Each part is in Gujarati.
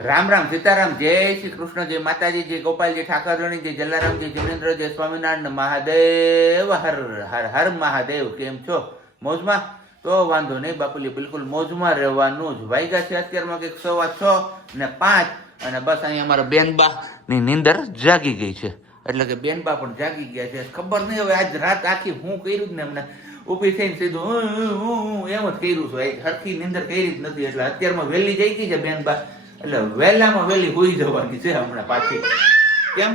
રામ રામ સીતારામ જય શ્રી કૃષ્ણ જય માતાજી જય ગોપાલજી ઠાકરણી જય જલારામજી જિનેન્દ્ર જય સ્વામિનારાયણ મહાદેવ હર હર હર મહાદેવ. કેમ છો? મોજમાં? તો વાંધો નહીં બાપુલી, બિલકુલ મોજમાં રહેવાનું જ. વાગ્યા છે અત્યારમાં કંઈક 6:05 અને બસ અહીંયા અમારા બેનબા ની નીંદર જાગી ગઈ છે, એટલે કે બેનબા પણ જાગી ગયા છે. ખબર નહીં હવે આજ રાત આખી હું કર્યું જ ને એમને ઊભી થઈને સીધું એમ જ કર્યું છું. હરખી નીંદર કરી જ નથી, એટલે અત્યારમાં વહેલી જઈ ગઈ છે બેનબા, એટલે વહેલામાં વહેલી હોઈ જવાની છે હમણાં પાછી. કેમ?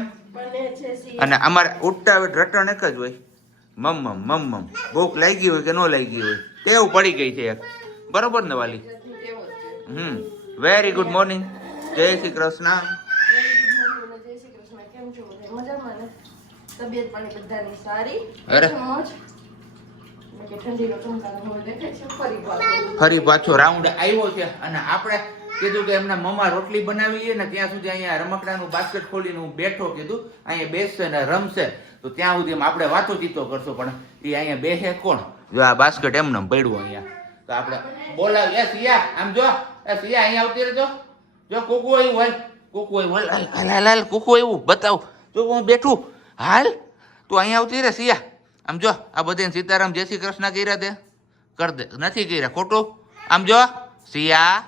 અને અમારે ઉઠતા રટણ એક જ હોય, મમ મમ. ભૂખ લાગી હોય કે ન લાગી હોય તેવું પડી ગઈ છે એક. બરોબર ને વાલી? Very good morning. જય શ્રી કૃષ્ણ. ફરી પાછો રાઉન્ડ આવ્યો છે અને આપણે કીધું કે એમના મમ્મા રોટલી બનાવી ને ત્યાં સુધી અહીંયા રમકડાનું બાસ્કેટ ખોલીને હું બેઠો, કીધું અહીંયા બેસશે ને રમશે તો ત્યાં સુધી આપણે વાતો ચીતો કરશો, પણ એ અહીંયા બેસે કોણ? જો આ બાસ્કેટ એમને પડ્યું અહીંયા, તો આપણે બોલાવી. એ સિયા આમ જો, એ સિયા અહીંયા આવતી રહેજો. જો કુકુ આવ્યું હોય, કુકુ આવ્યું, હાલ કુકુ આવ્યું બતાવ. જો હું બેઠું, હાલ તું અહીંયા આવતી રહે સિયા. આમ જો આ બધાને સીતારામ જય શ્રી કૃષ્ણ કર્યા દે, કર દે. નથી કર્યા ખોટું? આમ જો સિયા.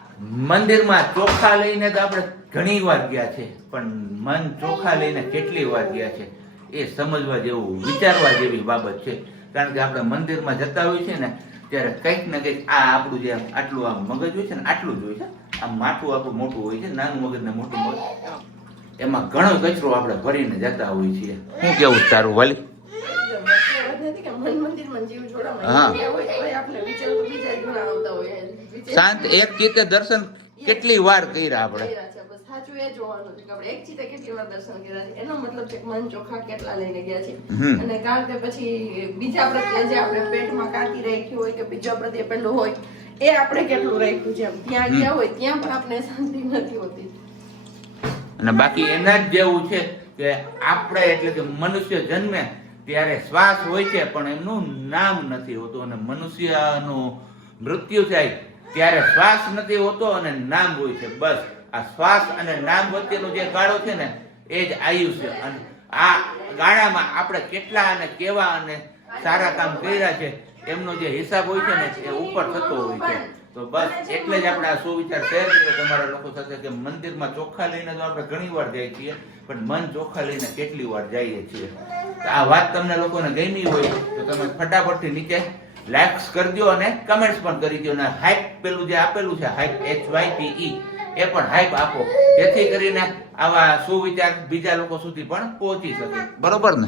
મંદિરમાં ચોખા લઈને તો આપણે ઘણી વાર ગયા છે, પણ મન ચોખા લઈને કેટલી વાર ગયા છે એ સમજવા જેવું, વિચારવા જેવી બાબત છે. કારણ કે આપણે મંદિરમાં જતા હોઈએ છીએ ને ત્યારે કંઈક ને કંઈક આ આપણું જે આટલું આ મગજ હોય છે ને આટલું જ હોય છે. આ માથું આપણું મોટું હોય છે, નાનું મગજ ને મોટું મગજ, એમાં ઘણો કચરો આપણે ભરીને જતા હોઈએ છીએ. શું કેવું તારું વાલી? શાંત એક ચિત્તે દર્શન કેટલી વાર કર્યા આપણે? સાચું એ જોવાનું છે કે આપણે એક ચિત્તે કેટલી વાર દર્શન કર્યા છે. એનો મતલબ છે કે મન ચોખા કેટલા લઈને ગયા છે. અને કારણ કે પછી બીજા પ્રત્યે જે આપણે પેટમાં કાંતિ રાખ્યું હોય કે બીજા પ્રત્યે પેલું હોય એ આપણે કેટલું રાખ્યું છે, ત્યાં ગયા હોય ત્યાં પણ આપણે શાંતિ નથી હોતી. અને બાકી એના જ જેવું છે કે આપણે એટલે કે મનુષ્ય જન્મે ત્યારે શ્વાસ હોય છે પણ એમનું નામ નથી હોતું, અને મનુષ્યનું મૃત્યુ થાય ત્યારે શ્વાસ નથી હોતો અને નામ હોય છે. બસ આ શ્વાસ અને નામ વચ્ચેનો જે ગાળો છે ને એ જ આયુષ્ય. અને આ ગાળામાં આપણે કેટલા અને કેવા અને સારા કામ કર્યા છે એમનો જે હિસાબ હોય છે ને એ ઉપર થતો હોય છે. તો બસ એટલે જ આપણે આ સુવિચાર શેર કર્યો તમારા લોકો સાથે કે મંદિરમાં ચોખા લઈને તો આપણે ઘણી વાર જઈએ છીએ, પણ મન ચોખા લઈને કેટલી વાર જઈએ છીએ. આ વાત તમને લોકોને ગમી હોય તો તમે ફટાફટથી નીચે લાઇક્સ કરી દો અને કમેન્ટ્સ પણ કરી દો, અને હાઈપ પેલું જે આપેલું છે હાઈપ HYPE એ પણ હાઈપ આપો, જેથી કરીને આવા સુવિચાર બીજા લોકો સુધી પણ પહોંચી શકે. બરોબર ને?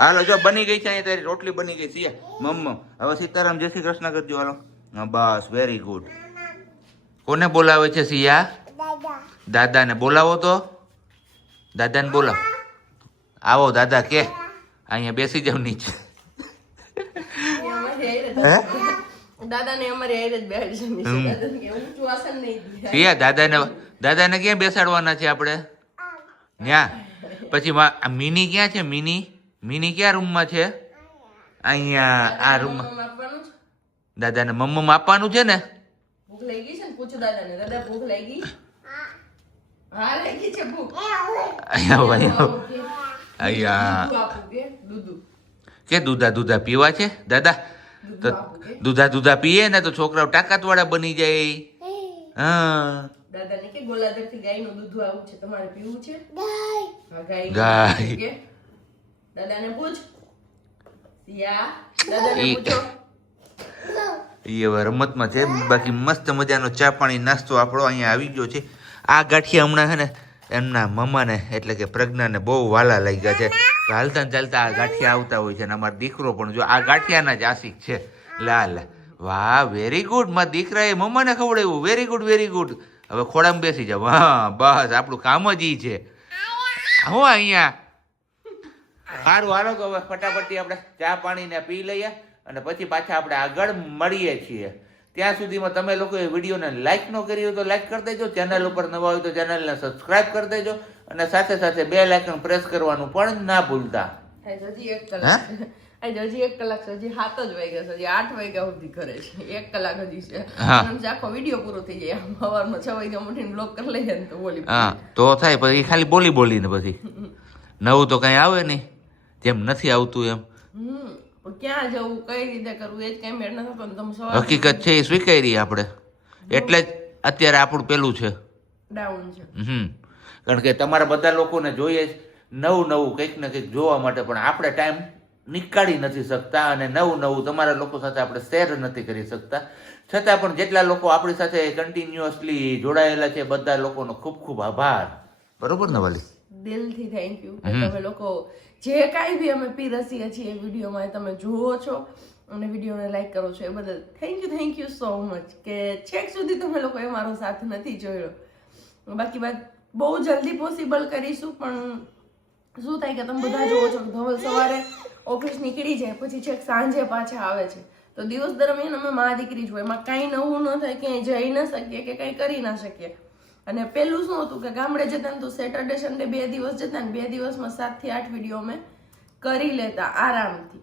હાલો જો બની ગઈ છે અહીંયા તારી રોટલી બની ગઈ છે મમ્મ. હવે સીતારામ જય શ્રી કૃષ્ણ કરજો. હાલો બસ વેરી ગુડ. કોને બોલાવે છે સિયા? દાદાને બોલાવો તો. દાદાને બોલાવો. આવો દાદા કે અહીંયા બેસી જાવ નીચે. દાદાને ક્યાં બેસાડવાના છે આપણે? ત્યાં પછી મિની ક્યાં છે? મિની ક્યાં રૂમમાં છે? અહીંયા આ રૂમમાં. દાદાને મમ્મા આપવાનું છે ને? ભૂખ લાગી છે ને? પૂછો દાદાને. દાદા ભૂખ લાગી? હા લાગી છે ભૂખ. અહીંયા કે દૂધા પીવા છે દાદા? તો દૂધા પીએ ને તો છોકરાઓ તાકાત વાળા બની જાય. હા દાદાને કે ગોલાધરથી ગાયનું દૂધ આવું છે, તમારે પીવું છે? ગાય. દાદાને પૂછ. સિયા દાદાને પૂછો. એ હવે રમતમાં છે. બાકી મસ્ત મજાનો ચા પાણી નાસ્તો આપણો અહીંયા આવી ગયો છે. આ ગાંઠિયા હમણાં છે ને એમના મમ્માને એટલે કે પ્રજ્ઞાને બહુ વાલા લાગ્યા છે. હાલતા ને ચાલતા આ ગાંઠિયા આવતા હોય છે, અને અમારો દીકરો પણ જો આ ગાંઠિયાના જ આશિક છે. લાલ વાહ વેરી ગુડ. મારા દીકરાએ મમ્માને ખવડાવ્યું. Very good very good. હવે ખોડામાં બેસી જાવ. હા બસ આપણું કામ જ ઈ છે. હું અહીંયા સારું હાલો તો હવે ફટાફટથી આપણે ચા પાણીને પી લઈએ અને પછી પાછા આપણે આગળ મળીએ છીએ. ત્યાં સુધીમાં તમે લોકોએ વિડીયોને લાઈક ન કરી હોય તો લાઈક કરી દેજો, ચેનલ ઉપર નવા હોય તો ચેનલને સબસ્ક્રાઇબ કરી દેજો, અને સાથે સાથે બેલ આઇકન પ્રેસ કરવાનું પણ ના ભૂલતા. આજે હજી 1 કલાક છે, હજી 7 જ વાગ્યા છે, હજી 8 વાગ્યા સુધી કરે છે, 1 કલાક હજી છે. હા. અને આખો વિડીયો પૂરો થઈ જાય. સવારમાં 6 વાગ્યા ઉઠીને બ્લોગ કરી લઈએ ને તો બોલી હા તો થાય, પછી ખાલી બોલીને પછી નવું તો કઈ આવે નહીં, જેમ નથી આવતું એમ. પણ ક્યાં જવું, કઈ રીતે કરવું એ જ કઈ મેળ નથી થતો ને તમે સવારે હકીકત છે એ સ્વીકારી આપણે, એટલે જ અત્યારે આપણું પેલું છે ડાઉન છે. કારણ કે તમારા બધા લોકોને જોઈએ જ નવું કંઈક ને કંઈક જોવા માટે, પણ આપણે ટાઈમ નીકાળી નથી શકતા અને નવું તમારા લોકો સાથે આપણે શેર નથી કરી શકતા. છતાં પણ જેટલા લોકો આપણી સાથે કન્ટિન્યુઅસલી જોડાયેલા છે બધા લોકોનો ખૂબ ખૂબ આભાર. બરોબર ને વાલી? દિલથી થેન્ક યુ કે તમે લોકો જે કાંઈ બી અમે પીરસીએ છીએ વિડીયોમાં તમે જુઓ છો અને વિડીયોને લાઈક કરો છો, એ બદલ થેન્ક યુ સો મચ કે છેક સુધી તમે લોકોએ મારો સાથ નથી જોયો. બાકી વાત બહુ જલ્દી પોસિબલ કરીશું, પણ શું થાય કે તમે બધા જુઓ છો કે ધવલ સવારે ઓફિસ નીકળી જાય પછી છેક સાંજે પાછા આવે છે, તો દિવસ દરમિયાન અમે મા દીકરી જ હોય, એમાં કાંઈ નવું ન થાય, ક્યાંય જઈ ન શકીએ કે કંઈ કરી ના શકીએ. અને પેલું શું હતું કે ગામડે જતા ને તો સેટરડે સન્ડે 2 દિવસ જતા ને 2 દિવસમાં 7 થી 8 વિડીયો અમે કરી લેતા આરામથી,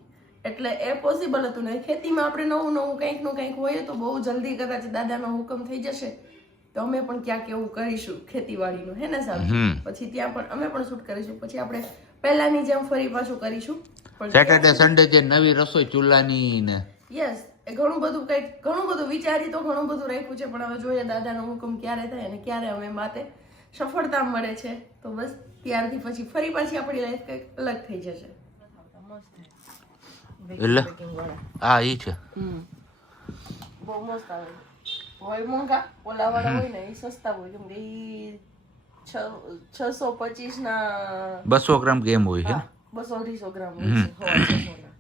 એટલે એ પોસિબલ હતું ને. ખેતીમાં આપણે નવું કંઈક હોય તો બહુ જલ્દી કદાચ દાદાનો હુકમ થઈ જશે તો અમે પણ ક્યાંક એવું કરીશું ખેતીવાડીનું, હે ને સાહેબ? પછી ત્યાં પણ અમે પણ શૂટ કરીશું, પછી આપણે પહેલાની જેમ ફરી પાછું કરીશું. સેટરડે સન્ડે જે નવી રસોઈ ચૂલાની ને યસ, એ ઘણું બધું વિચારી તો ઘણું બધું રાખ્યું છે, પણ હવે જોઈએ દાદાનો હુકમ ક્યારે થાય અને ક્યારે અમે માતે સફળતા મળે છે, તો બસ ત્યારથી પછી ફરી પાછી આપણી લાઈફ કંઈક અલગ થઈ જશે. એટલે હા ઈ છે, બહુ મસ્ત આવે. હોય મોંઘા, ઓલા વાળા હોય ને એ સસ્તા હોય, કેમ કે ઈ 625 ના 200 ગ્રામ કે એમ હોય છે, 200-250 ગ્રામ હોય છે, 600 ના.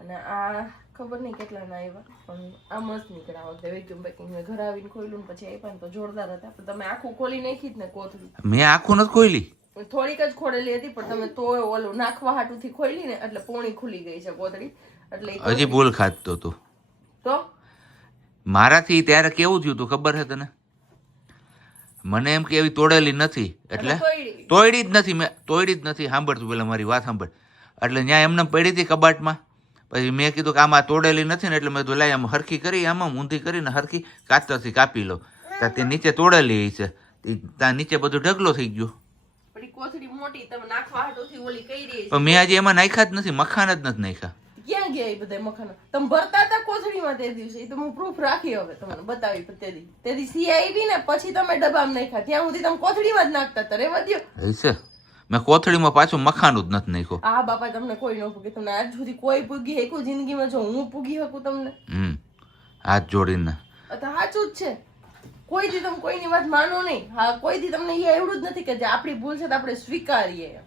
અને આ ખબર નહીં કેટલા ના આવ્યા, પણ આ મસ્ત નીકળ્યા. આ વખતે વેક્યુમ પેકિંગ મેં ઘર આવીને ખોલ્યું ને પછી આપ્યા ને તો જોરદાર હતા. પણ તમે આખું ખોલી નાખી જ ને કોથળી? મેં આખું નથી ખોલી, થોડીક જ ખોલેલી હતી, પણ તમે તોય ઓલું નાખવા હાટુથી ખોલી ને એટલે પોણી ખુલી ગઈ છે કોથળી. એટલે હજી ભૂલ ખાતો તું તો મારાથી. ત્યારે કેવું થયું તું ખબર છે તને? મને એમ કે એવી તોડેલી નથી, એટલે તોડી જ નથી, મેં તોડી જ નથી. સાંભળતું પેલા મારી વાત સાંભળ. એટલે ત્યાં એમને પડી હતી કબાટમાં, પછી મેં કીધું કે આમાં તોડેલી નથી ને, એટલે મેં કીધું લાય આમ હરખી કરી, આમાં ઊંધી કરીને હરખી કાતરથી કાપી લો. ત્યાં નીચે તોડેલી છે, ત્યાં નીચે બધું ઢગલો થઈ ગયો. કોથળી મોટી તમે નાખવા હાટુથી ઓલી કરી પણ મેં આજે એમાં નાખ્યા જ નથી, મખાન જ નથી નાખ્યા. ક્યાં ગયા એ બધા મખાના? તમે ભરતા હતા કોથળીમાં તે દિવસે, એ તો હું પ્રૂફ રાખી, હવે તમને બતાવી. તેથી સિયા આવી ને પછી તમે ડબ્બામાં નાખ્યા, ત્યાં સુધી તમે કોથળીમાં જ નાખતા હતા. રેવા દ્યો. છે મેં કોથળીમાં પાછું મખાનું જ નથી નાખ્યું. આ બાપા તમને કોઈ ન પૂગે, તમને આજ સુધી કોઈ પૂગી શકું જિંદગીમાં? જો હું પૂગી શકું તમને હાથ જોડીને, સાચું જ છે. કોઈથી તમે કોઈની વાત માનો નહીં. હા, કોઈથી તમને એ એવડું જ નથી કે જે આપણી ભૂલ છે તો આપણે સ્વીકારીએ.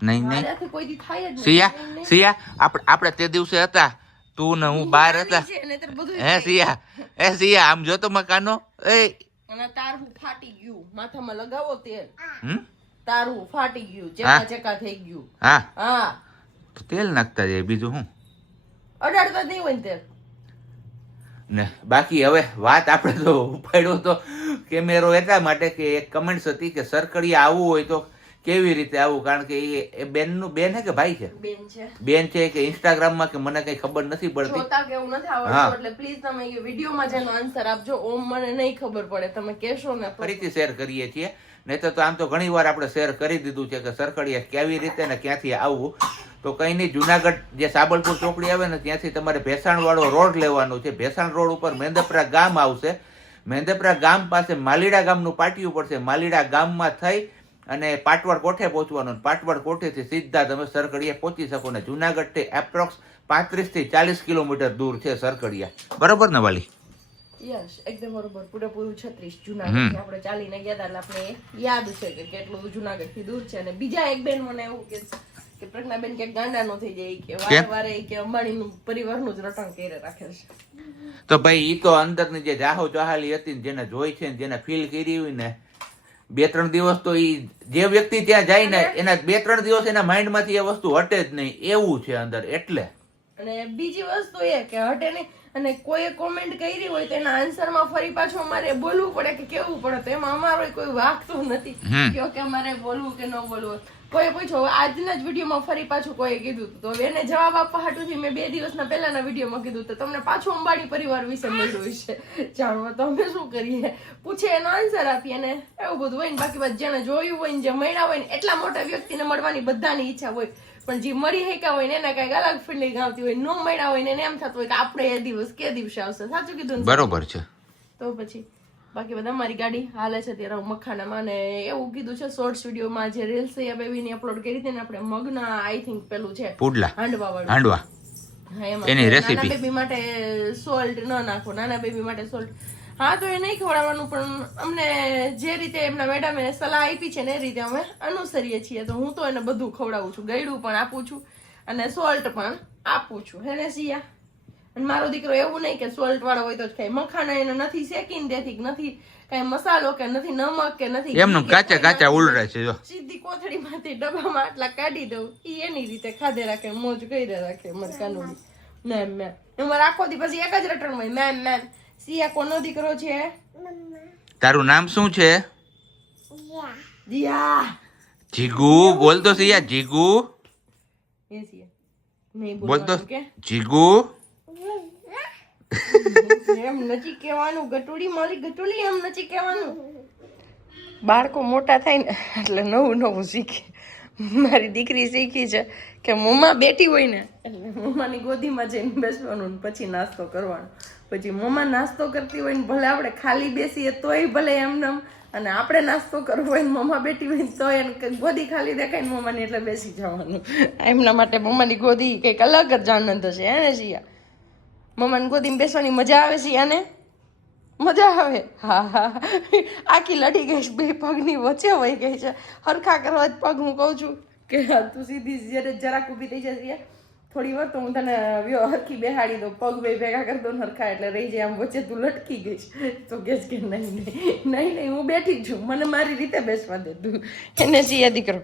નહીં મારાથી કોઈથી થાય જ નહીં. સિયા આપણે તે દિવસે હતા, તું ને હું બહાર હતા. હે સિયા આમ જો તો મકાનો અને તારું ફાટી ગયું, માથામાં લગાવો તેલ. તારું ફાટી ગયું, ચેકા થઈ ગયું. હા તો તેલ નાખતા જાય, બીજું શું? અડાડતા નહીં હોય ને તેલ ને. બાકી હવે વાત આપણે તો ઉપાડ્યો તો કેમેરો એટલા માટે કે એક કમેન્ટ્સ હતી કે સરકડિયા આવવું હોય તો કેવી રીતે આવું, કારણ કે એ બેનનું બેન હે કે ભાઈ છે? બેન છે કે ઇન્સ્ટાગ્રામમાં કે મને કઈ ખબર નથી પડતી. જોતા કે એવું નથી આવડતું, એટલે પ્લીઝ તમે એ વિડીયોમાં જેનો આન્સર આપજો. ઓમ મને નહીં ખબર પડે, તમે કહેશો ને ફરીથી શેર કરીએ છીએ. નહીં તો આમ તો ઘણી વાર આપણે શેર કરી દીધું છે કે સરકડિયા કેવી રીતે ને ક્યાંથી આવવું. તો કઈ નહીં, જુનાગઢ જે સાબલપુર ચોકડી આવે ને ત્યાંથી તમારે ભેસાણ વાળો રોડ લેવાનો છે. ભેસાણ રોડ ઉપર મેંદપરા ગામ આવશે. મેંદપરા ગામ પાસે માલીડા ગામનું પાટિયું પડશે. માલીડા ગામમાં થઈ અને પાટવડ કોઠે પહોંચવાનું. પાટવડ કોઠેથી સીધા તમે સરકડિયા પહોંચી શકો ને. જુનાગઢથી એપ્રોક્સ 35 થી 40 કિલોમીટર દૂર છે સરકડિયા. બરોબર ને વાલી? યસ, એકદમ બરોબર. પૂરેપૂરું 36 જુનાગઢ આપણે ચાલીને ગયા હતા, એટલે આપણે યાદ છે કે કેટલું જુનાગઢ થી દૂર છે. અને બીજા એક બેન મને એવું કે પ્રજ્ઞાબેન કે ગાંડા નો થઈ જાય, કે વારે વારે કે અંબાણીનું પરિવારનું જ રટણ કરે રાખે છે. તો ભાઈ ઈ તો અંદરની જે જાહો ચાહાલી હતી ને, જેને જોઈ છે ને, જેને ફીલ કરી હોય ને, 2-3 દિવસ તો ઈ જે વ્યક્તિ ત્યાં જાય ને એના 2-3 દિવસ એના માઇન્ડ માંથી એ વસ્તુ હટે જ નહીં, એવું છે અંદર. એટલે અને બીજી વસ્તુ એ કે હટે નહીં. અને કોઈ કોમેન્ટ કરી હોય તો એના આન્સરમાં ફરી પાછું અમારે બોલવું પડે કે કેવું પડે, તો એમાં અમારો કોઈ વાગતું નથી કે અમારે બોલવું કે ન બોલવું. કોઈ પૂછો આજના જ વિડીયોમાં ફરી પાછું કોઈ કીધું તો એને જવાબ આપવા હાટુથી મેં 2 દિવસના પહેલાના વિડીયોમાં કીધું તો તમને પાછું અંબાણી પરિવાર વિશે મળ્યું વિશે જાણવા તો અમે શું કરીએ પૂછે એનો આન્સર આપીએ અને એવું બધું હોય ને બાકી વાત જેને જોયું હોય ને જે મળ્યા હોય ને એટલા મોટા વ્યક્તિને મળવાની બધાની ઈચ્છા હોય પણ જે મળી શક્યા હોય ને એને કઈક અલગ ફિલિંગ આવતી હોય ન મળ્યા હોય ને એને એમ થતું હોય કે આપણે એ દિવસ કે દિવસે આવશે સાચું કીધું ને બરોબર છે તો પછી બાકી બધા મારી ગાડી હાલે છે ત્યારે મખાનામાં ને એવું કીધું છે શોર્ટ્સ વિડીયોમાં જે રીલ્સ બેબીની અપલોડ કરી હતી ને આપણે મગના આઈ થિંક પેલું છે પુડલા હાંડવા વાળું હાંડવા હા એમાં એની નાના recipe. બેબી માટે સોલ્ટ ન નાખો નાના બેબી માટે સોલ્ટ હા તો એ નહીં ખવડાવવાનું પણ અમને જે રીતે એમના મેડમે સલાહ આપી છે ને એ રીતે અમે અનુસરીએ છીએ તો હું તો એને બધું ખવડાવું છું ગળ્યું પણ આપું છું અને સોલ્ટ પણ આપું છું હે ને સિયા અને મારો દીકરો એવું નહીં કે સોલ્ટ વાળો હોય તો જ ખાય મખાના એને નથી શેકીને દેતી નથી કઈ મસાલો કે નથી નમક કે નથી એમનું કાચા કાચા ઉલરે છે જો સીધી કોથળીમાંથી ડબ્બામાં આટલા કાઢી દઉં ઈ એની રીતે ખાધે રાખે મોજ કરી રાખે મરકાનું મેમ મેમ અમારે આખો દી પછી એક જ રટણ હોય મેમ મેમ સિયા કોનો દીકરો છે તારું નામ શું છે દિયા જીગુ બોલ તો સિયા જીગુ એ સિયા નહીં બોલ તો બોલવાનું કે જીગુ એમ નથી કહેવાનું ગટુડી મારી ગટુડી એમ નથી કહેવાનું બાળકો મોટા થાય ને એટલે નવું નવું શીખે મારી દીકરી શીખી છે કે મમ્મા બેઠી હોય ને એટલે મમ્માની ગોદીમાં જઈને બેસવાનું ને પછી નાસ્તો કરવાનો પછી મમ્મા નાસ્તો કરતી હોય ને ભલે આપણે ખાલી બેસીએ તોય ભલે એમનેમ અને આપણે નાસ્તો કરવો હોય ને મમ્મા બેઠી હોય ને તો એને ગોદી ખાલી દેખાય ને મમ્માની એટલે બેસી જવાનું એમના માટે મમ્માની ગોદી કંઈક અલગ જ આનંદ છે હે ને શિયા મમ્માની ગોદીમાં બેસવાની મજા આવે છે આને મજા આવે હા હા આખી લડી ગઈ છે બે પગની વચ્ચે વહી ગઈ છે હરખા કરવા જ પગ હું કહું છું કે તું સીધી જ્યારે જરાક ઊભી થઈ જશે થોડી વાર તો હું તને હરખી બેહાડી દઉં પગ બે ભેગા કરી દઉં હરખા એટલે રહી જાય આમ વચ્ચે તું લટકી ગઈ છે તો કે નહીં હું બેઠી જ છું મને મારી રીતે બેસવા દે તું એને સિયા દીકરો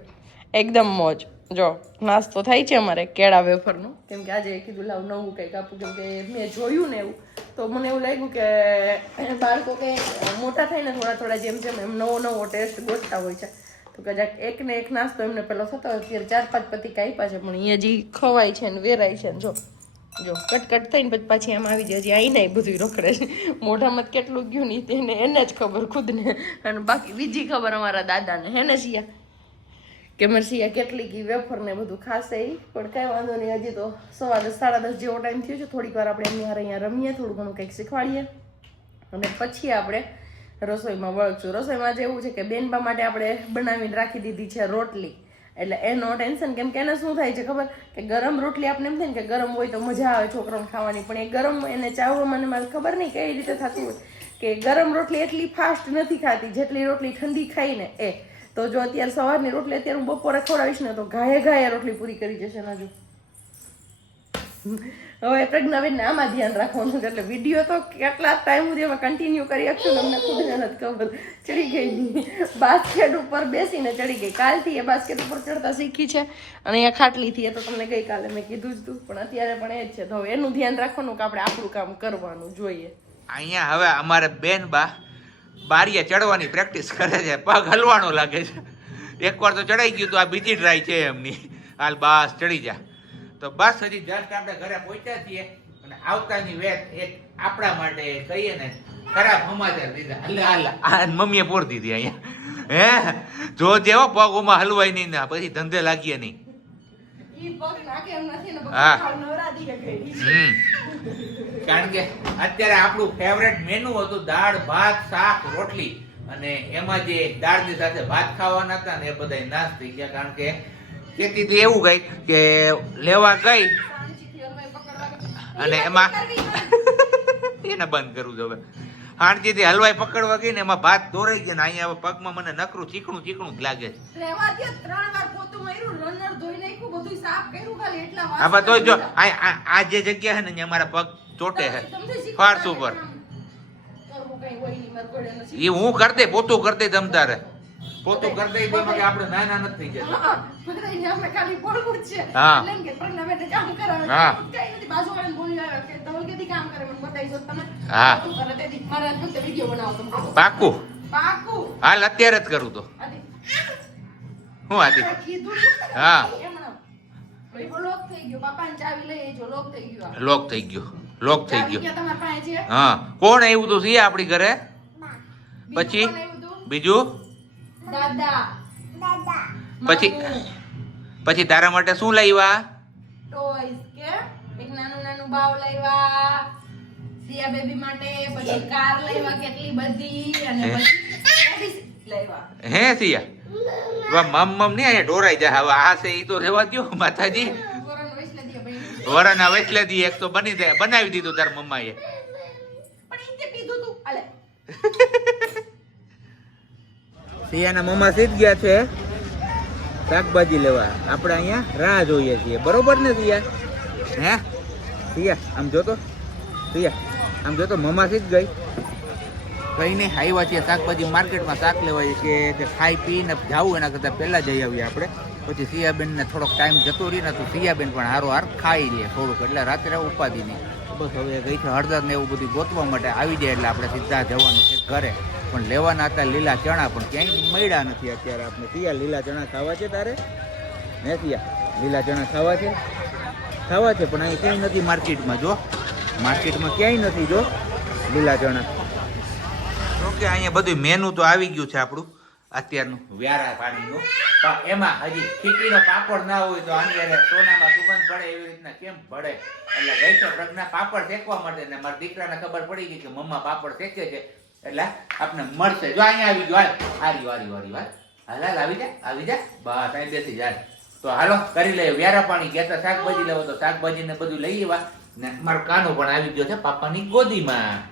એકદમ મોજ જો નાસ્તો થાય છે અમારે કેળા વેફરનો કેમ કે આજે કીધું લાવ નવું કંઈક આપું કેમ કે મેં જોયું ને એવું તો મને એવું લાગ્યું કે બાળકો કંઈ મોટા થાય ને થોડા થોડા જેમ જેમ એમ નવો નવો ટેસ્ટ ગોતતા હોય છે તો કદાચ એક ને એક નાસ્તો એમને પેલો થતો અત્યારે 4-5 પતિકા આપ્યા છે પણ અહીંયા હજી ખવાય છે ને વેરાય છે ને જો કટ થઈને પછી પાછી આમ આવી જાય હજી આઈને બધું રખડે છે મોઢામાં કેટલું ગયું નહીં તેને એને જ ખબર ખુદને અને બાકી બીજી ખબર અમારા દાદાને હે ને સિયા કે મરસિયા કેટલી કી વેફર ને બધું ખાશે એ પણ કઈ વાંધો નહીં હજી તો 10:30 જેવો ટાઈમ થયો છે થોડીક વાર આપણે એમની હારે અહીંયા રમીએ થોડું ઘણું કંઈક શીખવાડીએ અને પછી આપણે રસોઈમાં વળગશું રસોઈમાં આજે એવું છે કે બેનબા માટે આપણે બનાવીને રાખી દીધી છે રોટલી એટલે એનો ટેન્શન કેમ કે એને શું થાય છે ખબર કે ગરમ રોટલી આપણે એમ થાય ને કે ગરમ હોય તો મજા આવે છોકરાઓને ખાવાની પણ એ ગરમ એને ચાવવામાં મને મારે ખબર નહીં કઈ રીતે થતું હોય કે ગરમ રોટલી એટલી ફાસ્ટ નથી ખાતી જેટલી રોટલી ઠંડી ખાઈ ને એ તો જો અત્યારે સવારની રોટલી અત્યારે હું બપોરે ખવડાવીશ ને તો ઘાયે રોટલી પૂરી કરી જશે ને હજુ હવે પ્રજ્ઞાબેન આમાં ધ્યાન રાખવાનું છે એટલે વિડીયો તો કેટલા ટાઈમ સુધી અમે કન્ટિન્યુ કરી શકશું અમને ખુદને નથી ખબર ચડી ગઈ બાસ્કેટ ઉપર બેસીને ચડી ગઈ કાલથી એ બાસ્કેટ ઉપર ચડતા શીખી છે અને અહીંયા ખાટલીથી એ તો તમને ગઈકાલે મેં કીધું જ હતું પણ અત્યારે પણ એ જ છે તો હવે એનું ધ્યાન રાખવાનું કે આપણે આપણું કામ કરવાનું જોઈએ અહીંયા હવે અમારે બેન બા બારીએ ચડવાની પ્રેક્ટિસ કરે છે પગ હલવાનો લાગે છે એકવાર તો ચડાઈ ગયું તો આ બીજી ટ્રાય છે એમની હાલ બસ ચડી જા તો બસ હજી જસ્ટ આપણે ઘરે પહોંચ્યા છીએ અને આવતાની વેત એક આપણા માટે કહીએ ને ખરાબ સમાચાર દીધા હાલ આ મમ્મીએ પોર દીધી અહીંયા હે જો જેવો પગ ઓમાં હલવાય નહીં ને પછી ધંધે લાગીએ નહીં હા કારણ કે અત્યારે આપણું ફેવરેટ મેનુ હતું દાળ ભાત શાક રોટલી અને એમાં જે દાળની સાથે ભાત ખાવાના હતા ને એ બધા નાશ થઈ ગયા કારણ કે તેથી તો એવું ગઈ કે લેવા ગઈ અને એમાં એને બંધ કરવું છે હવે હાણજીથી હલવાઈ પકડવા ગઈ ને એમાં ભાત દોરાઈ ગયા ને અહીંયા પગમાં મને નકરું ચીકણું જ લાગે છે આમાં તો જો આ જે જગ્યા છે ને અમારા પગ ચોટે છે ફાર્સ ઉપર એ હું કરી દે પોતું કરી દે તમ તારે પોતું કરી દે કે આપણે નાના નથી થઈ જતા પાકું હાલ અત્યારે જ કરું તો શું આથી કીધું હા. એમણે ભાઈ લોક થઈ ગયો પાપાની ચાવી લઈ જો લોક થઈ ગયો આ. લોક થઈ ગયો લોક થઈ ચાવી ગયો ક્યાં તમારી પાસે છે હા કોણ આવ્યું તું સિયા આપણી ઘરે પછી બીજું કોણ આવ્યું હતું? બીજું દાદા પછી મામું, પછી તારા માટે શું લાવ્યા toys કે એક નાનું નાનું બાવ લાવ્યા સિયા બેબી માટે પછી કાર લાવ્યા કેટલી બધી અને પછી ABC લાવ્યા હે સિયા વાહ મમ નહીં અહીંયા ઢોરાઈ જાય હવે આ છે ઈ તો રહેવા દ્યો માતાજી વરણ વૈસલે દે ભાઈ વરાના વેચલે દી એક તો બનાવી દીધું તાર મમ્માએ પણ ઈ તે પીધું તું અલે સિયાના મમ્મા સીધ ગયા છે શાકભાજી લેવા આપણે અહીંયા રાહ જોઈએ છીએ બરોબર ને સિયા હે સિયા આમ જોતો સિયા આમ જોતો મમ્મા સીધ ગઈ કઈ નહીં આવ્યા છીએ શાકભાજી માર્કેટમાં શાક લેવા કે ખાઈ પીને જાવું એના કરતાં પહેલાં જઈ આવીએ આપણે પછી સિયાબેનને થોડોક ટાઈમ જતો રહી ને તો સિયાબેન પણ હારો હાર ખાઈ લે થોડુંક એટલે રાત્રે ઉપાધિ નહીં બસ હવે ગઈ છે હળદર ને એવું બધું ગોતવા માટે આવી જાય એટલે આપણે સીધા જવાનું છે ઘરે પણ લેવાના હતા લીલા ચણા પણ ક્યાંય મળ્યા નથી અત્યારે આપણે સિયા લીલા ચણા ખાવા છે તારે ને સિયા લીલા ચણા ખાવા છે પણ અહીં ક્યાંય નથી માર્કેટમાં જો માર્કેટમાં ક્યાંય નથી જો લીલા ચણા ઓકે અહીંયા બધું મેનુ તો આવી ગયું છે આપણું અત્યારનું વ્યારા પાણીનું પણ એમાં હજી ખીચડીનો પાપડ ના હોય તો આની અંદર સોનામાં સુગંધ પડે એવી રીતના કેમ પડે એટલે ગઈ છે પ્રજ્ઞા પાપડ શેકવા માટે ને મારા દીકરાને ખબર પડી ગઈ કે મમ્મા પાપડ શેકે છે એટલે આપણે મળશે જો અહીંયા આવી ગયો હારી વારી હાલ આવી જા બસ અહીં બેસી જાય તો હાલો કરી લઈએ વ્યારા પાણી કહેતા શાકભાજી લેવો તો શાકભાજી ને બધું લઈ આવ્યા ને મારો કાનો પણ આવી ગયો છે પાપાની ગોદીમાં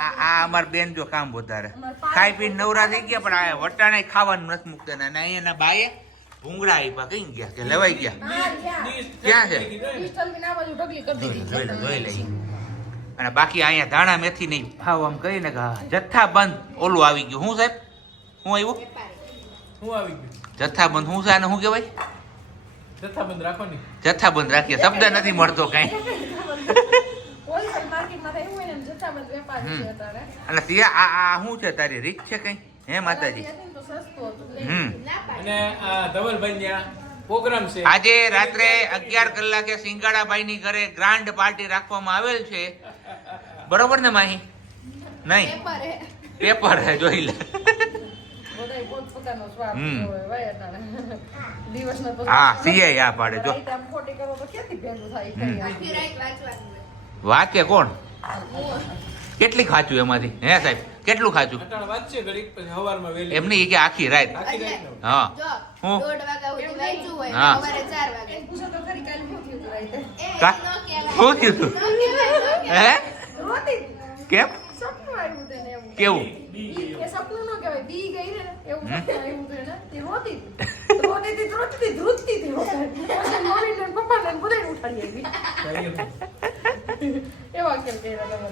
આ અમાર બેન જો કામ વધારે ખાઈ પીને નવરા થઈ ગયા પણ આ વટાણા ખાવાનું નથી મૂકતા ને અહીંયાના બાએ ભૂંગળા આપ્યા કઈ ગયા કે લેવાઈ ગયા ક્યાં છે ક્રિસ્ટલ વિના બાજુ ઢગલી કરી દીધી જોઈ લઈ અને બાકી અહીંયા ધાણા મેથી નહીં ભાવ આમ કરીને જથ્થાબંધ ઓલું આવી ગયું શું સાહેબ શું આવ્યું જથ્થાબંધ શું છે આને શું કહેવાય જથ્થાબંધ રાખવાની જથ્થાબંધ રાખીએ શબ્દ નથી મળતો કઈ હોલસેલ માર્કેટમાં થાય એવું હોય ને જથ્થાબંધ વેપાર છે અત્યારે અને સિયા આ શું છે તારી રીત છે કઈ હે માતાજી તો સસ્તું હતું અને આ ધવલભાઈ ના પ્રોગ્રામ છે આજે રાત્રે 11 કલાકે સિંગાડાભાઈ ની ઘરે ગ્રાન્ડ પાર્ટી રાખવામાં આવેલ છે બરોબર ને માહી નહીં પેપર હે પેપર હે જોઈ લે બધાય પોતપોતાનો સ્વાદ હોય ભાઈ અત્યારે દિવસનો તો હા સીએ આ પાડે જો રાઈટ આમ ખોટી કરો તો ક્યાંથી ભેગું થાય આખી રાત વાંચવાનું વાકે કોણ કેટલી ખાચું એમાંથી હે સાહેબ કેટલું ખાચું અટાણ વાંચશે ઘડીક પછી હવારમાં વહેલી એમ નહીં કે આખી રાત આખી રાતનો. હા જો હું 1:30 વાગ્યા સુધી વાંચ્યું હોય હા. સવારે 4 વાગે પૂછો તો ખરી કાલે શું થયું હતું રાઈતે કા શું થયું હે રોતી કેમ સપનું આવ્યું તેને એવું કેવું એ સપનું ન કહેવાય બી ગઈ ને એવું સપનું આવ્યું હતું એને તે રોતી હતી ધ્રુજતી હતી પછી મમ્મીને ને પપ્પાને ને બધાને ઉઠાડી આવી એવા કેમ કર્યા તમે